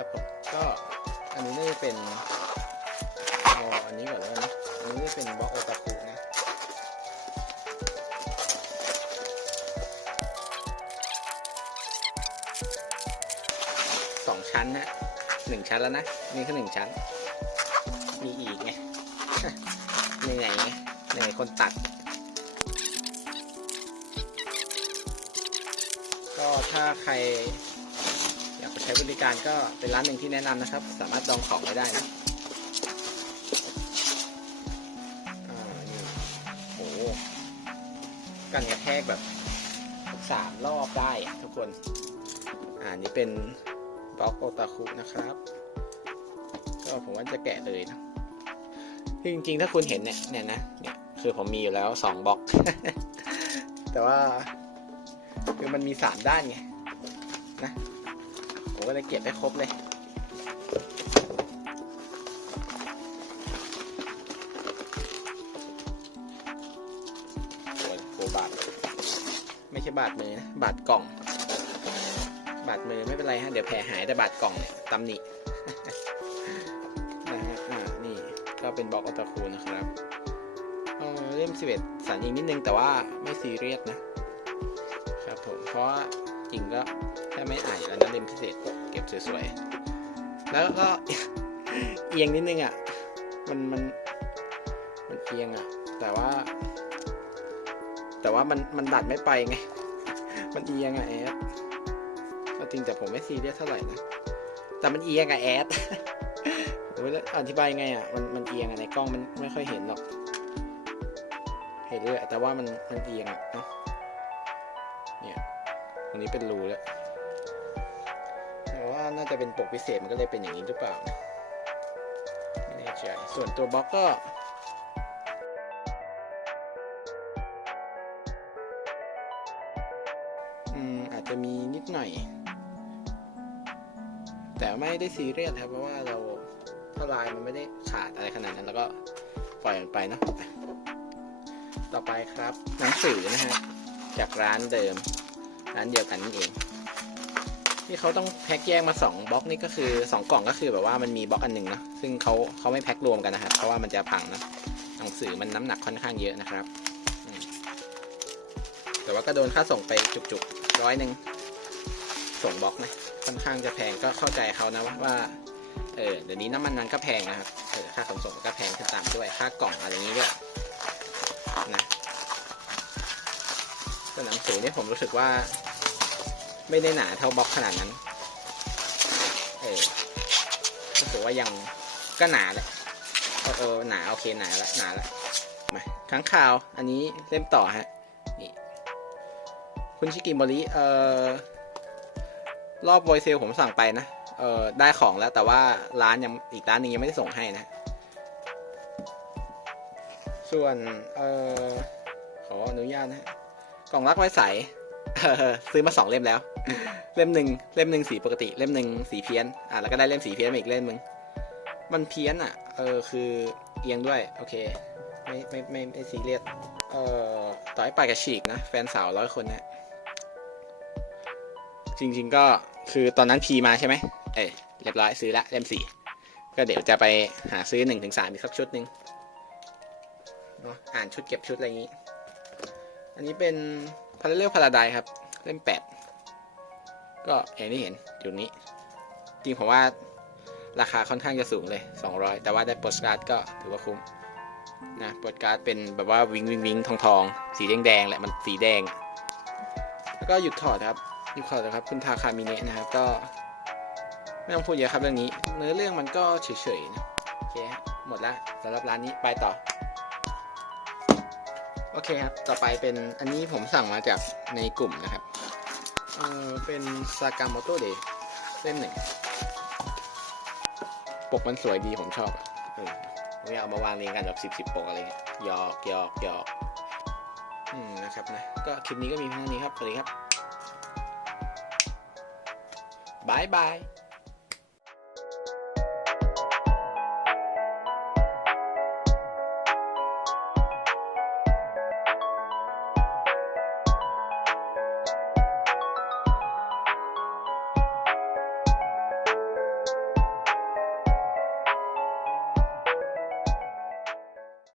ครับผมก็อันนี้น่าจะเป็นเอาอันนี้ก่อนแล้วนะอันนี้น่าจะเป็นบล็อกโอตาคุนะสองชั้นนะหนึ่งชั้นแล้วนะนี่คือหนึ่งชั้น มีอีกไงเหนื่อยไงเหนื่อยคนตัด ก็ถ้าใคร ไปใช้บริการก็เป็นร้านหนึ่งที่แนะนำนะครับ สามารถจองของไว้ได้นะโอ่านี่โหกันกระแทกแบบสามรอบได้อะทุกคน อ่านี่เป็นบล็อกโอตาคุนะครับ ก็ผมว่าจะแกะเลยนะจริงๆ ถ้าคุณเห็นเนี่ยเนี่ยนะเนี่ยคือผมมีอยู่แล้วสองบล็อก แต่ว่า คือมันมีสามด้านไงนะ ผมก็เลยเก็บให้ครบเลย โอ้บาทไม่ใช่บาทมือนะ บาทกล่อง บาทมือไม่เป็นไรฮะ เดี๋ยวแผลหายแต่บาทกล่องเนี่ยตำหนิ นะฮะ อ่า นี่ ก็เป็นบล็อกอัตคูนะครับเออเล่ม11สันอีกนิดนึงแต่ว่าไม่ซีเรียสนะครับผม เพราะ จริงก็แค่ไม่อ่านอยู่แล้วนะเล่มพิเศษเก็บสวยๆ แล้วก็เอียงนิดนึงอะ มันมันมันเอียงอะ แต่ว่า แต่ว่ามันมันดัดไม่ไปไง มันเอียงอะแอดก็จริงแต่ผมไม่ซีเรียสเท่าไหร่นะ แต่มันเอียงอะแอดผมไม่รู้อธิบายไงอะ มันมันเอียงอะในกล้องมันไม่ค่อยเห็นหรอก เห็นเลยอะแต่ว่ามันมันเอียงอะเนาะเนี่ย ตรงนี้เป็นรูแล้วแต่ว่าน่าจะเป็นปกพิเศษมันก็เลยเป็นอย่างนี้หรือเปล่า ไม่แน่ใจ ส่วนตัวบล็อกก็อืมอาจจะมีนิดหน่อย แต่ไม่ได้ซีเรียสครับเพราะว่าเราถ้าลายมันไม่ได้ขาดอะไรขนาดนั้น แล้วก็ปล่อยมันไปนะ ต่อไปครับหนังสือนะฮะจากร้านเดิม ร้านเดียวกันนี่เอง ที่เขาต้องแพ็กแยกมา2บล็อกนี่ก็คือ 2 กล่องก็คือแบบว่ามันมีบล็อกอันหนึ่งนะซึ่งเขาเขาไม่แพ็กรวมกันนะครับเพราะว่ามันจะพังนะหนังสือมันน้ำหนักค่อนข้างเยอะนะครับแต่ว่าก็โดนค่าส่งไปจุกๆร้อยหนึ่งส่งบล็อกนะค่อนข้างจะแพงก็เข้าใจเขานะว่าว่าเออเดี๋ยวนี้น้ำมันนั้นก็แพงนะครับเออค่าขนส่งก็แพงขึ้นตามด้วยค่ากล่องอะไรอย่างนี้ด้วย แต่หนังสือเนี่ยผมรู้สึกว่า ไม่ได้หนาเท่าบล็อกขนาดนั้น เออรู้สึกว่ายังก็หนาแหละเออเออหนาโอเคหนาละหนาละมาค้างคาว อันนี้เล่มต่อฮะนี่คุณชิกิโมริเอ่อรอบโวยเซลผมสั่งไปนะเออได้ของแล้ว แต่ว่าร้านยังอีกร้านนึงยังไม่ได้ส่งให้นะ ส่วนเอ่อขออนุญาตนะฮะ กล่องรักไว้ใสเออซื้อมาสองเล่มแล้ว เล่มหนึ่งเล่มหนึ่งสีปกติ เล่มหนึ่งสีเพี้ยน อะแล้วก็ได้เล่มสีเพี้ยนมาอีกเล่มหนึ่งมันเพี้ยนอะ เออคือเอียงด้วย โอเค ไม่ไม่ไม่ไม่ซีเรียส เอ่อต่อให้ไปกับฉีกนะ แฟนสาวร้อยคนนะจริง ๆ ก็คือตอนนั้นพีมาใช่ไหม เอ้ยเรียบร้อยซื้อละเล่มสี่ก็เดี๋ยวจะไปหาซื้อหนึ่งถึงสามอีกสักชุดหนึ่งเนาะอ่านชุดเก็บชุดอะไรอย่างนี้ อันนี้เป็นพาราเรลพาราไดครับ เล่มแปดก็อย่างที่เห็นอยู่นี้ จริงผมว่าราคาค่อนข้างจะสูงเลย 200 แต่ว่าได้โปสการ์ดก็ถือว่าคุ้มนะโปสการ์ดเป็นแบบว่าวิงวิงวิงทองทองสีแดงแดงแหละมันสีแดง แล้วก็หยุดถอดครับหยุดถอดนะครับ คุณทาคามิเนะนะครับก็ไม่ต้องพูดเยอะครับเรื่องนี้ เนื้อเรื่องมันก็เฉยๆนะโอเคหมดแล้วสำหรับร้านนี้ไปต่อ โอเคครับ ต่อไปเป็นอันนี้ผมสั่งมาจากในกลุ่มนะครับ เออเป็นซากามโตเดย์เล่มหนึ่ง ปกมันสวยดีผมชอบอะเออผมอยากเอามาวางเรียงกันแบบสิบสิบปกอะไรเงี้ยหยอกหยอกหยอกอืมนะครับนะ ก็คลิปนี้ก็มีเพียงเท่านี้ครับ สวัสดีครับบายบาย